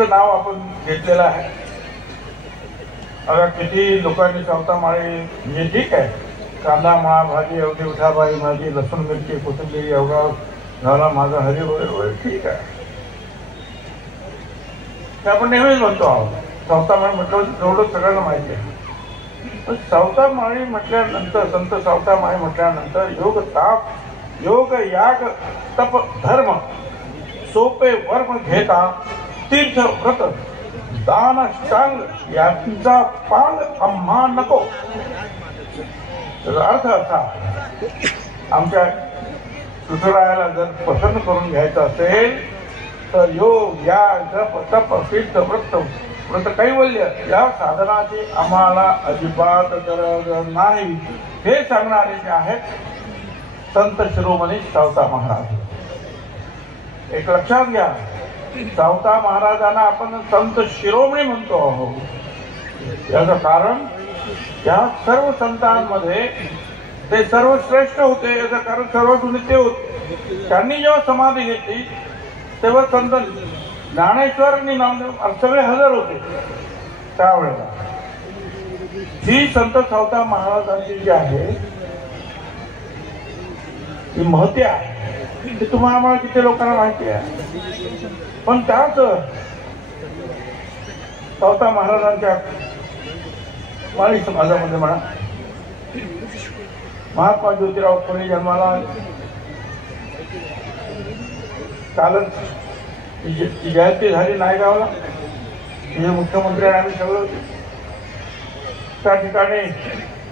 माळीचं नाव आपण घेतलेलं आहे. आता किती लोकांनी सावता माळी म्हणजे ठीक आहे, कांदा माळा भाजी एवढी उठाबाई माझी लसूण मिरची कोथिंबीर एवढा झाला माझा हरी वगैरे वगैरे ठीक आहे, ते आपण नेहमीच म्हणतो आहोत. सावता माळी म्हटलं एवढं सगळ्यांना माहिती आहे. पण सावता माळी म्हटल्यानंतर, संत सावता माळी म्हटल्यानंतर योग ताप योग याग तप धर्म सोपे वर्म घेता तीर्थ व्रत दान शांग यांचा पांग आम्हा नको. त्याचा अर्थ असा, आमच्या सुतरायाला जर पसंत करून घ्यायचं असेल तर योग याग जप तप तीर्थ व्रत व्रत कैवल्य या साधनाची आम्हाला अजिबात गरज नाही, हे सांगणारे जे आहेत संत शिरोमणी सावता महाराज. एक लक्षात घ्या, सावता महाराजांना आपण संत शिरोमणी म्हणतो आहोत. याचं कारण या सर्व संतांमध्ये ते सर्वश्रेष्ठ होते. याचं कारण सर्व गुणिते होते. त्यांनी जेव्हा समाधी घेतली तेव्हा संत ज्ञानेश्वर आणि नामदेव सगळे हजर होते त्यावेळेला. ही संत सावता महाराजांची जी आहे ही महती आहे, ती तुम्हाला किती लोकांना माहिती आहे. पण त्याच सावता महाराजांच्या माळी समाजामध्ये म्हणा, महात्मा ज्योतिराव फुले जन्माला कालच जयंती झाली नायगावला, तिथे मुख्यमंत्री आम्ही सगळं होते. त्या ठिकाणी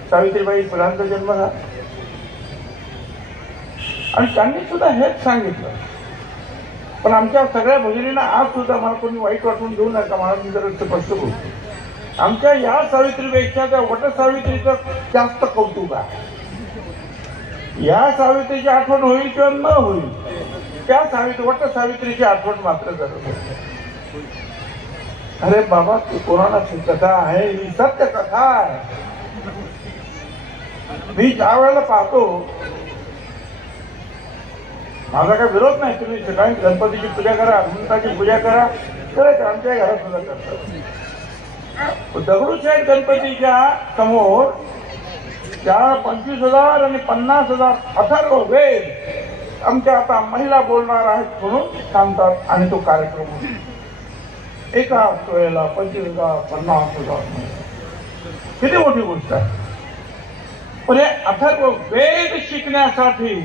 सावित्रीबाई फुलांचा जन्म झाला आणि त्यांनी सुद्धा हेच सांगितलं. पण आमच्या सगळ्या भगिनींना आज सुद्धा मला कोणी वाईट वाटून घेऊ नका, मला मी जर स्पष्ट बोलतो, आमच्या या सावित्रीपेक्षा त्या वट सावित्रीचं जास्त कौतुक आहे. या सावित्रीची आठवण होईल किंवा न होईल, त्या वट सावित्रीची आठवण मात्र करत होते. अरे बाबा, ती पुराणाची कथा आहे, ही सत्य कथा आहे. मी ज्या वेळेला पाहतो, माझा काही विरोध नाही, तुम्ही सकाळी गणपतीची पूजा करा, हनुमंताची पूजा करा, करायचं, आमच्या घरात सुद्धा करतात. दगडूशेठ गणपतीच्या समोर त्या 25,000 आणि 50,000 अथर्व वेद आमच्या आता महिला बोलणार आहेत म्हणून सांगतात आणि तो कार्यक्रम एका वेळेला 25,000 50,000 किती मोठी गोष्ट आहे. पण हे अथर्व वेद शिकण्यासाठी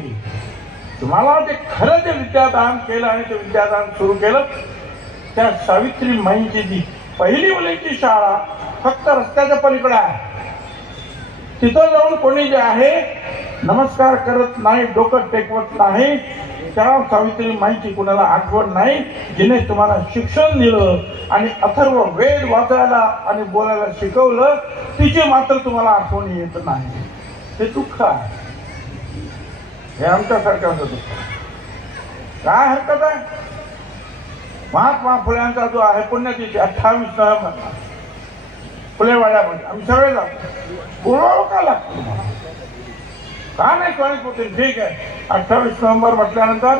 तुम्हाला ते खरं जे विद्यादान केलं आणि ते विद्यादान सुरू केलं, त्या सावित्री माईंची जी पहिली मुलींची शाळा फक्त रस्त्याच्या पलीकडे आहे. तिथं जाऊन कोणी जे आहे नमस्कार करत नाही, डोकं टेकवत नाही, त्या सावित्री माईची कुणाला आठवण नाही, जिने तुम्हाला शिक्षण दिलं आणि अथर्व वेद वाचायला आणि बोलायला शिकवलं, तिचे मात्र तुम्हाला आठवण येत नाही. हे दुःख आहे, हे आमच्यासारख्यांचं दुःख. काय हरकत आहे? महात्मा फुल्यांचा जो आहे पुण्यतिथी 28 नोव्हेंबर फुलेवाड्यामध्ये आम्ही सगळे जातो. बोलावं का लागतं तुम्हाला? का नाही कोणी कुठे? ठीक आहे, 28 नोव्हेंबर म्हटल्यानंतर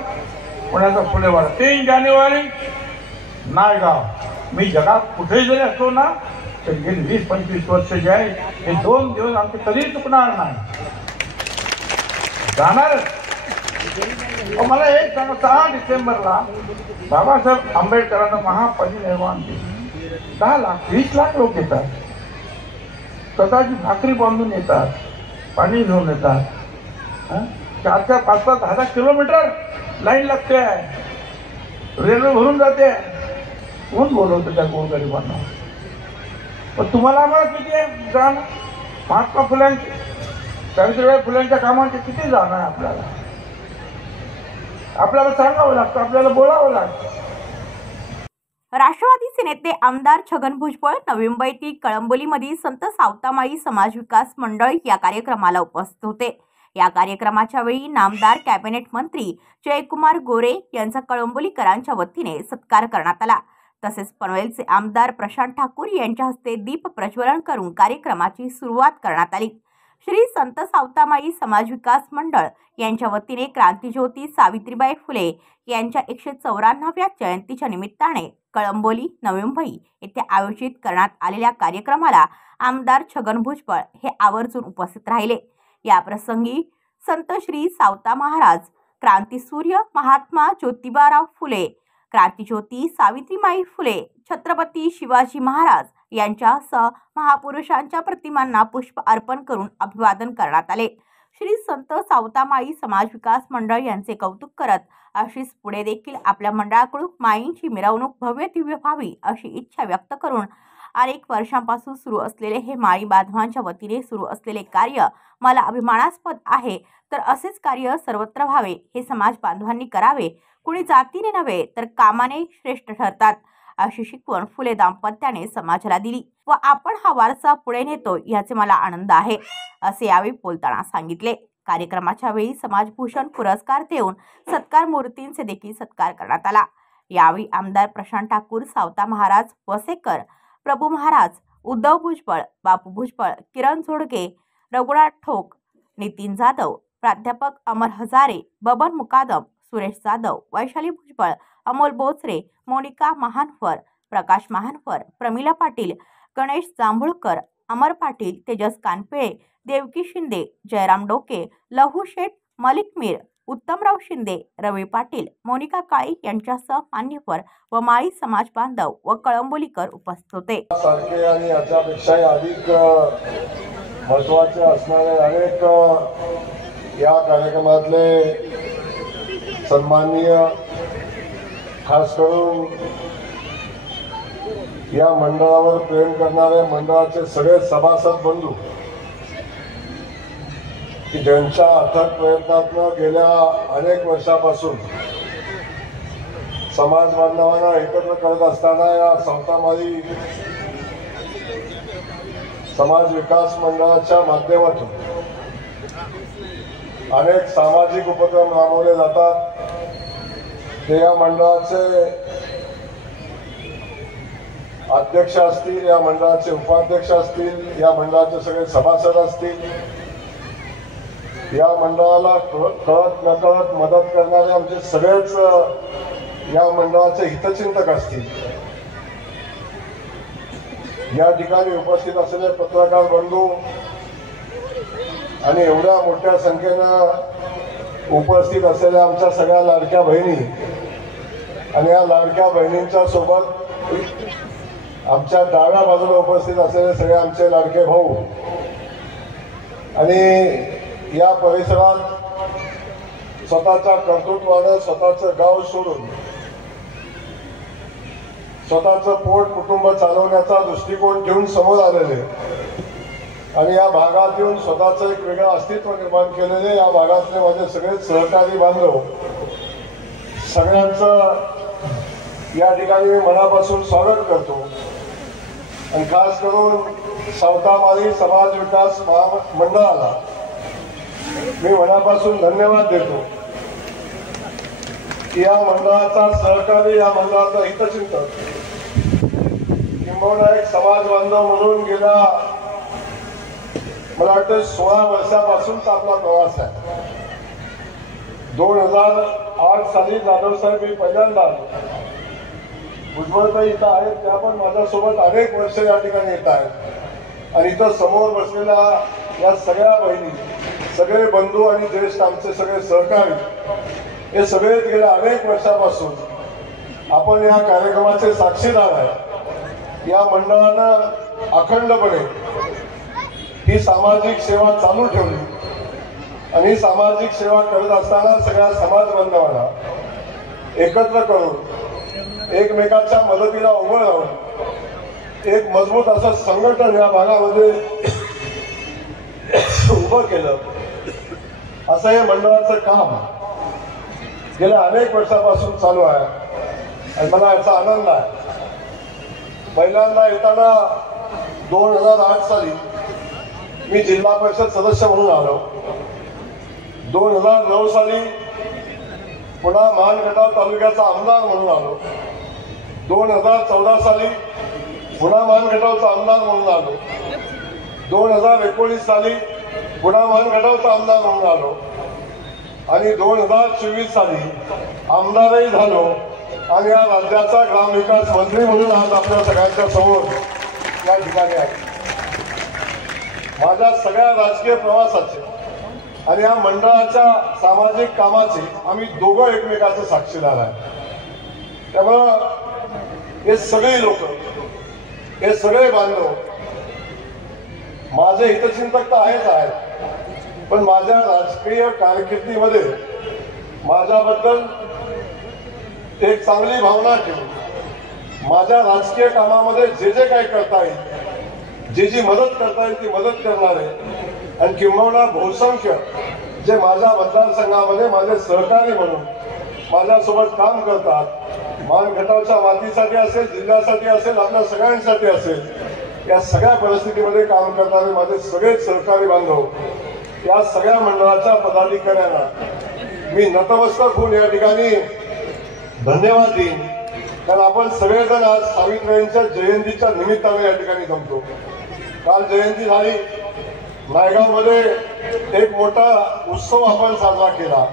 पुण्याचा फुलेवाडा, 3 जानेवारी नायगाव. मी जगात कुठेही जरी असतो ना तर गेली 20-25 वर्ष जे आहे हे 2 दिवस आमचे कधी चुकणार नाही, जाणारच. मला एक सांगा, 6 डिसेंबरला बाबासाहेब आंबेडकरांना महापरिनिर्वाण दिलं. 10 लाख 20 लाख लोक येतात, स्वतःची भाकरी बांधून येतात, पाणी घेऊन येतात. 4-4, 5-5, 10 किलोमीटर लाईन लागते, रेल्वे भरून जाते. कोण बोलवतं त्या गोरगरिबांना? पण तुम्हाला आम्हाला किती आहे जाण? महात्मा फुल्यांची, सावित्रीबाई फुल्यांच्या कामांचे किती जाण आहे आपल्याला? आपल्याला सांगावं लागतं, आपल्याला बोलावं लागतं. राष्ट्रवादीचे नेते आमदार छगन भुजबळ नवी मुंबईतील कळंबोलीमध्ये संत सावतामाळी समाज विकास मंडळ या कार्यक्रमाला उपस्थित होते. या कार्यक्रमाच्या वेळी नामदार कॅबिनेट मंत्री जयकुमार गोरे यांचा कळंबोलीकरांच्या वतीने सत्कार करण्यात आला. तसेच पनवेलचे आमदार प्रशांत ठाकूर यांच्या हस्ते दीप प्रज्वलन करून कार्यक्रमाची सुरुवात करण्यात आली. श्री संत सावतामाळी समाज विकास मंडळ यांच्या वतीने क्रांतिज्योती सावित्रीबाई फुले यांच्या 194व्या जयंतीच्या निमित्ताने कळंबोली, नवी मुंबई येथे आयोजित करण्यात आलेल्या कार्यक्रमाला आमदार छगन भुजबळ हे आवर्जून उपस्थित राहिले। या प्रसंगी संत श्री सावता महाराज, क्रांतीसूर्य महात्मा ज्योतिबाराव फुले, क्रांतिज्योती सावित्रीबाई फुले, छत्रपती शिवाजी महाराज यांच्यासह महापुरुषांच्या प्रतिमांना पुष्प अर्पण करून अभिवादन करण्यात आले। श्री संत सावतामाई समाज विकास मंडळ यांचे कौतुक करत अशीच पुढे देखील आपल्या मंडळाकडून माईंची मिरवणूक भव्य दिव्य व्हावी अशी इच्छा व्यक्त करून अनेक वर्षांपासून सुरू असलेले हे माळी बांधवांच्या वतीने सुरू असलेले कार्य मला अभिमानास्पद आहे, तर असेच कार्य सर्वत्र व्हावे, हे समाज बांधवांनी करावे। कुणी जातीने नव्हे तर कामाने श्रेष्ठ ठरतात अशी शिकवण फुले दाम्पत्याने समाजाला दिली व आपण हा वारसा पुढे नेतो याचे मला आनंद आहे, असे यावेळी बोलताना सांगितले। कार्यक्रमाच्या वेळी समाजभूषण पुरस्कार देऊन सत्कार मूर्तींचे देखील सत्कार करण्यात आला। यावेळी आमदार प्रशांत ठाकूर, सावता महाराज, वसेकर, प्रभू महाराज, उद्धव भुजबळ, बापू भुजबळ, किरण जोडगे, रघुनाथ ठोक, नितीन जाधव, प्राध्यापक अमर हजारे, बबन मुकादम, सुरेश जाधव, वैशाली भुजबळ, अमोल बोचरे, मोनिका महानवर, प्रकाश महानवर, प्रमिला पाटील, गणेश जांभूळकर, अमर पाटील, तेजस कानपिळे, देवकी शिंदे, जयराम डोके, लहू शेठ, मलिक मीर, उत्तमराव शिंदे, रवी पाटील, मोनिका काळी यांच्यासह मान्यवर व माळी समाज बांधव व कळंबोलीकर उपस्थित होते। सारखे आणि याच्यापेक्षाही अधिक महत्त्वाचे असणारे अनेक या कार्यक्रमातले सन्माननीय, खास करून या मंडळावर प्रेम करणारे मंडळाचे सगळे सभासद बंधू, की ज्यांच्या अथक प्रयत्नातून गेल्या अनेक वर्षापासून समाज बांधवांना एकत्र करत असताना या सावतामाई समाज विकास मंडळाच्या माध्यमातून अनेक सामाजिक उपक्रम राबवले जातात। ते या मंडळाचे अध्यक्ष असतील, या मंडळाचे उपाध्यक्ष असतील, या मंडळाचे सगळे सभासद असतील, या मंडळाला कळत नकळत मदत करणारे आमचे सगळेच या मंडळाचे हितचिंतक असतील। या ठिकाणी उपस्थित असलेले पत्रकार बंधू आणि एवढ्या मोठ्या संख्येनं उपस्थित असलेल्या आमच्या सगळ्या लाडक्या बहिणी आणि या लाडक्या बहिणींच्या सोबत आमच्या डाव्या बाजूला उपस्थित असलेले सगळे आमचे लाडके भाऊ आणि या परिसरात स्वतःच्या कर्तृत्वाने स्वतःचं गाव सोडून स्वतःचं पोट कुटुंब चालवण्याचा दृष्टिकोन घेऊन समोर आलेले आणि या भागात येऊन स्वतःचं एक वेगळं अस्तित्व निर्माण केलेले या भागातले माझे सगळे सहकारी बांधव, सगळ्यांचं या ठिकाणी मी मनापासून स्वागत करतो आणि खास करून सावतामाई समाज विकास मंडळाला मी मनापासून धन्यवाद देतो की या मंडळाचा सहकारी, या मंडळाचा हितचिंतक, किंबहुना एक समाज बांधव म्हणून गेल्या मला वाटतं 16 वर्षापासूनचा आपला प्रवास आहे। 2008 साली जाधव साहेब मी पहिल्यांदा आलो, भुजबळताई इथं आहेत, त्या पण माझ्यासोबत अनेक वर्ष या ठिकाणी येत आहेत आणि इथं समोर बसलेल्या या सगळ्या बहिणी, सगळे बंधू आणि ज्येष्ठ आमचे सगळे सहकारी, हे सगळेच गेल्या अनेक वर्षापासून आपण या कार्यक्रमाचे साक्षीदार आहे। या मंडळानं अखंडपणे ही सामाजिक सेवा चालू ठेवली आणि ही सामाजिक सेवा करत असताना सगळ्या समाज बांधवांना एकत्र करून एकमेकांच्या मदतीला उभं राहून एक मजबूत असं संघटन या भागामध्ये उभं केलं। असं हे मंडळाचं काम गेल्या अनेक वर्षापासून चालू आहे आणि मला याचा आनंद आहे। पहिल्यांदा येताना 2008 साली मी जिल्हा परिषद सदस्य म्हणून आलो, 2009 साली पुन्हा मानगटाव तालुक्याचा आमदार म्हणून आलो, 2014 साली पुन्हा मानगटावचा आमदार म्हणून आलो, 2019 साली पुन्हा मानगटावचा आमदार म्हणून आलो आणि 2024 साली आमदारही झालो आणि या राज्याचा ग्रामविकास मंत्री म्हणून आज आपल्या सगळ्यांच्या समोर या ठिकाणी आहे. माझ्या सगळ्या राजकीय प्रवासाचे आणि या मंडळाच्या सामाजिक कामाचे आम्ही दोघं एकमेकाचे साक्षीदार आहे. त्यामुळं हे सगळे लोक, हे सगळे बांधव माझे हितचिंतक तर आहेत, पण माझ्या राजकीय कारकिर्दीमध्ये माझ्याबद्दल एक चांगली भावना ठेवून माझ्या राजकीय कामामध्ये जे जे काही करता येईल, जी मदत करता येईल ती मदत करणारे आणि किंबहुना बहुसंख्य जे माझ्या मतदारसंघामध्ये माझे सहकारी म्हणून माझ्यासोबत काम करतात, मानखटावच्या मातीसाठी असेल, जिल्ह्यासाठी असेल, आपल्या सगळ्यांसाठी असेल, या सगळ्या परिस्थितीमध्ये काम करणारे माझे सगळे सहकारी बांधव, या सगळ्या मंडळाच्या पदाधिकाऱ्यांना मी नतमस्तक होऊन या ठिकाणी धन्यवाद देईन. कारण आपण सगळेजण आज सावित्रीबाईंच्या जयंतीच्या निमित्ताने या ठिकाणी जमतो. काल जयंती झाली, नायगावमध्ये एक मोठा उत्सव आपण साजरा केला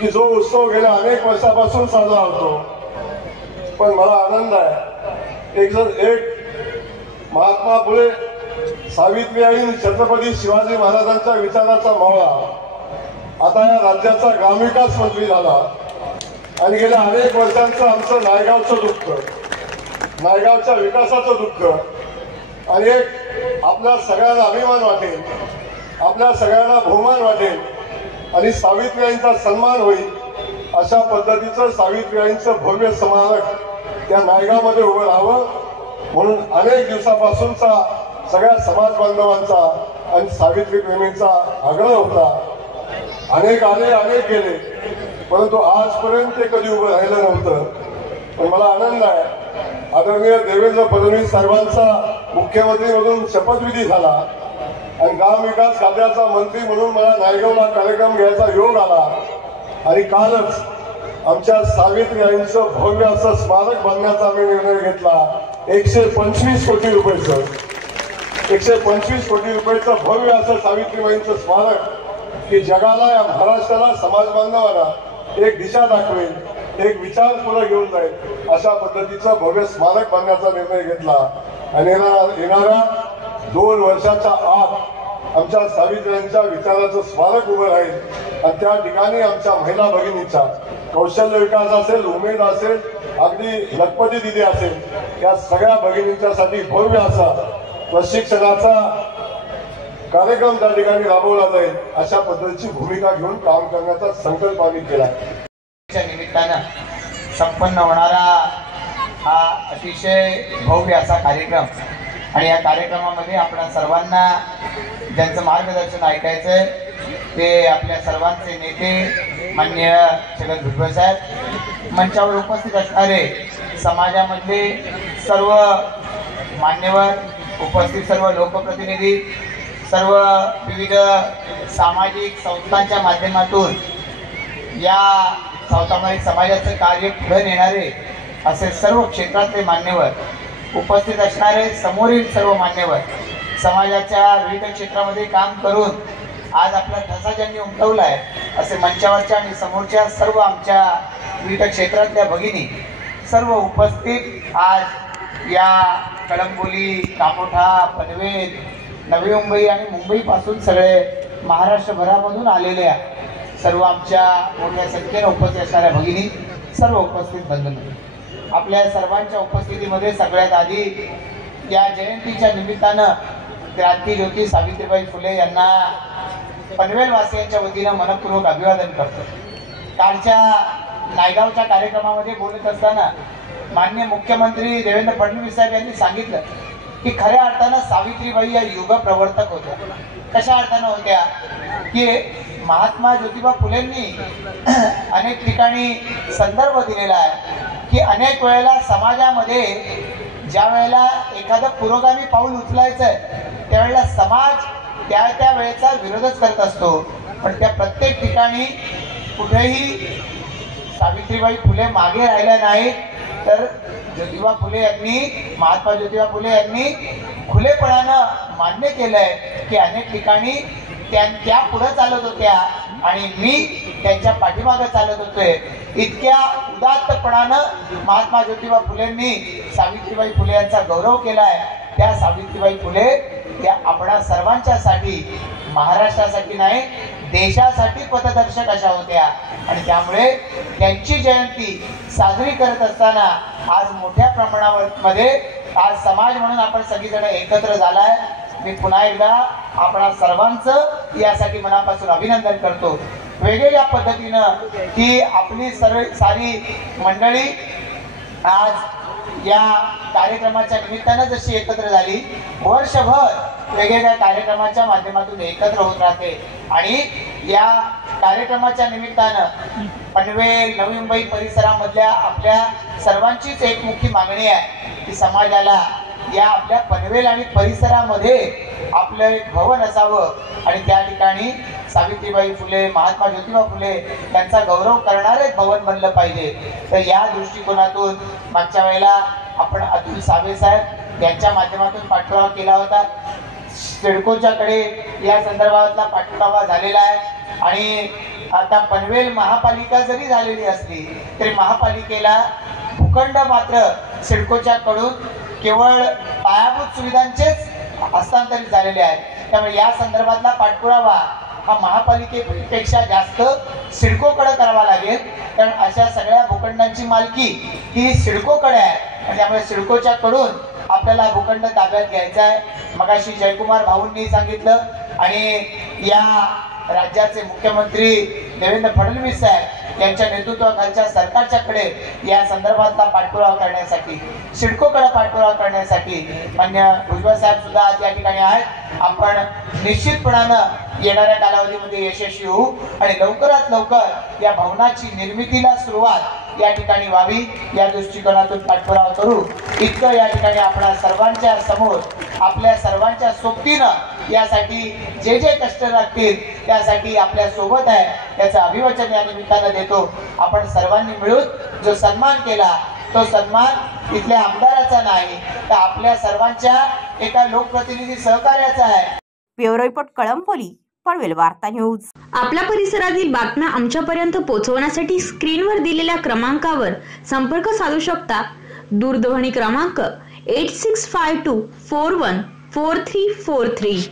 की जो उत्सव गेल्या अनेक वर्षापासून साजरा होतो. पण मला आनंद आहे, एक महात्मा फुले, सावित्रीबाई, छत्रपती शिवाजी महाराजांच्या विचाराचा मावळा आता या राज्याचा ग्रामविकास मंत्री झाला आणि गेल्या अनेक वर्षांचं आमचं नायगावचं दुःख, नायगावच्या विकासाचं दुःख आणि एक आपल्या सगळ्यांना अभिमान वाटेल, आपल्या सगळ्यांना बहुमान वाटेल आणि सावित्रीबाईंचा सन्मान होईल अशा पद्धतीचं सावित्रीबाईंचं भव्य स्मारक त्या नायगावमध्ये उभं राहावं म्हणून अनेक दिवसापासूनचा सगळ्या समाज बांधवांचा आणि सावित्री प्रेमींचा आग्रह होता. अनेक आले, अनेक गेले, परंतु आजपर्यंत ते कधी उभं राहिलं नव्हतं. पण मला आनंद आहे, आदरणीय देवेंद्र फडणवीस साहेबांचा मुख्यमंत्री म्हणून शपथविधी झाला आणि ग्रामविकास खात्याचा मंत्री म्हणून मला नायगावला कार्यक्रम घ्यायचा योग आला आणि कालच आमच्या सावित्रीबाईंचं भव्य असं स्मारक बांधण्याचा आम्ही निर्णय घेतला. 125 कोटी रुपयाचं, 125 कोटी रुपयाचं भव्य असं सावित्रीबाईंचं स्मारक की जगाला, या महाराष्ट्राला, समाज बांधवांना एक दिशा दाखवेल, एक विचार पुढे घेऊन जाईल अशा पद्धतीचं भव्य स्मारक बांधण्याचा निर्णय घेतला. आणि येणाऱ्या 2 वर्षाच्या आत आमच्या सावित्रीबाईंच्या विचाराचं स्मारक उभं राहील आणि त्या ठिकाणी आमच्या महिला भगिनींचा कौशल्य विकास असेल, उमेद असेल, अगदी लखपती दिदी असेल, या सगळ्या भगिनींच्यासाठी भव्य असा प्रशिक्षणाचा कार्यक्रम त्या ठिकाणी राबवला जाईल अशा पद्धतीची भूमिका घेऊन काम करण्याचा संकल्प आम्ही केला. निमित्तानं संपन्न होणारा हा अतिशय भव्य असा कार्यक्रम आणि या कार्यक्रमामध्ये आपल्या सर्वांना ज्यांचं मार्गदर्शन ऐकायचंय ते आपल्या सर्वांचे नेते माननीय छगन भुजबळ साहेब, मंचावर उपस्थित असणारे समाजामधले सर्व मान्यवर, उपस्थित सर्व लोकप्रतिनिधी, सर्व विविध सामाजिक संस्थांच्या माध्यमातून या सावतामाळी समाजाचं कार्य पुढे नेणारे असे सर्व क्षेत्रातले मान्यवर, उपस्थित असणारे समोरील सर्व मान्यवर, समाजाच्या विविध क्षेत्रामध्ये काम करून आज आपला ठसा ज्यांनी उमटवला आहे असे मंचावरच्या आणि समोरच्या सर्व आमच्या विविध क्षेत्रातल्या भगिनी सर्व उपस्थित आज या कळंबोली, कामोठा, पनवेल, नवी मुंबई आणि मुंबईपासून सगळे महाराष्ट्रभरामधून आलेल्या सर्व आमच्या मोठ्या संख्येने उपस्थित असणाऱ्या भगिनी, सर्व उपस्थित बंधू, आपल्या सर्वांच्या उपस्थितीमध्ये सगळ्यात आधी या जयंतीच्या निमित्तानं क्रांतीज्योती सावित्रीबाई फुले यांना पनवेलवासियांच्या वतीनं मनपूर्वक अभिवादन करतो. कालच्या नायगावच्या कार्यक्रमामध्ये बोलत असताना माननीय मुख्यमंत्री देवेंद्र फडणवीस साहेब यांनी सांगितलं की खऱ्या अर्थानं सावित्रीबाई या युग प्रवर्तक होत्या. कशा अर्थानं होत्या की महात्मा ज्योतिबा फुलेंनी अनेक ठिकाणी संदर्भ दिलेला आहे की अनेक वेळेला समाजामध्ये ज्या वेळेला एखादं पुरोगामी पाऊल उचलायचंय त्यावेळेला समाज त्या वेळेचा विरोधच करत असतो, पण त्या प्रत्येक ठिकाणी कुठेही सावित्रीबाई फुले मागे राहिल्या नाहीत. तर ज्योतिबा फुले यांनी, महात्मा ज्योतिबा फुले यांनी खुलेपणानं मान्य केलंय की अनेक ठिकाणी त्या पुढे चालत होत्या आणि मी त्यांच्या पाठीमागे चालत होतोय. इतक्या उदात्तपणानं महात्मा ज्योतिबा फुलेंनी सावित्रीबाई फुले यांचा गौरव केलाय. त्या सावित्रीबाई फुले त्या आपणा सर्वांच्यासाठी, महाराष्ट्रासाठी नाही देशासाठी पथदर्शक अशा होत्या. आणि त्यामुळे त्यांची जयंती साजरी करत असताना आज मोठ्या प्रमाणामध्ये आज समाज म्हणून आपण सगळीजण एकत्र झालाय. मी पुन्हा एकदा आपणा सर्वांचं यासाठी मनापासून अभिनंदन करतो. वेगवेगळ्या पद्धतीनं ही आपली सारी मंडळी आज या कार्यक्रमाच्या निमित्तानं जशी एकत्र झाली, वर्षभर वेगवेगळ्या कार्यक्रमाच्या माध्यमातून एकत्र होत राहते. आणि या कार्यक्रमाच्या निमित्तानं पनवेल, नवी मुंबई परिसरामधल्या आपल्या सर्वांचीच एक मुख्य मागणी आहे की समाजाला या आपल्या पनवेल आणि परिसरामध्ये आपलं एक भवन असावं आणि त्या ठिकाणी सावित्रीबाई फुले, महात्मा ज्योतिबा फुले यांचा गौरव करणारे भवन बनलं पाहिजे. तर या दृष्टिकोनातून मागच्या वेळेला आपण अतुल सावे साहेब यांच्या माध्यमातून पाठपुरावा केला होता. सिडकोच्याकडे या संदर्भातला पाठपुरावा झालेला आहे. आणि आता पनवेल महापालिका जरी झालेली असली तरी महापालिकेला भूखंड मात्र सिडकोच्या कडून केवळ पायाभूत सुविधांचेच हस्तांतरित झालेले आहेत. त्यामुळे या संदर्भातला पाठपुरावा हा महापालिकेपेक्षा जास्त सिडकोकडे करावा लागेल. कारण अशा सगळ्या भूखंडांची मालकी ही सिडकोकडे आहे आणि त्यामुळे सिडकोच्या कडून आपल्याला भूखंड ताब्यात घ्यायचा आहे. मगाशी जयकुमार भाऊंनी सांगितलं आणि या राज्याचे मुख्यमंत्री देवेंद्र फडणवीस साहेब यांच्या नेतृत्वाखालच्या सरकारच्याकडे या संदर्भातला पाठपुरावा करण्यासाठी, सिडकोकडे पाठपुरावा करण्यासाठी मान्य भुजबळ साहेब सुद्धा आज या ठिकाणी आहेत. आपण निश्चितपणानं येणाऱ्या कालावधीमध्ये यशस्वी होऊ आणि लवकरात लवकर या भवनाची निर्मितीला सुरुवात या ठिकाणी व्हावी या दृष्टिकोनातून पाठपुरावा करू. इतकं या ठिकाणी आपण सर्वांच्या समोर आपल्या सर्वांच्या सोबतीनं यासाठी जे जे कष्ट लागतील त्यासाठी आपल्या सोबत आहे त्याचं अभिवचन या निमित्तानं देतो. आपण सर्वांनी मिळून जो सन्मान केला तो सन्मान इथल्या आमदाराचा नाही तर आपल्या सर्वांच्या एका लोकप्रतिनिधी सहकार्याचा आहे. ब्युरो रिपोर्ट कळंबोली, पनवेल वार्ता न्यूज. आपल्या परिसरातील बातम्या आमच्यापर्यंत पोहोचवण्यासाठी स्क्रीनवर दिलेल्या क्रमांकावर संपर्क साधू शकता. दूरध्वनी क्रमांक 8652414343.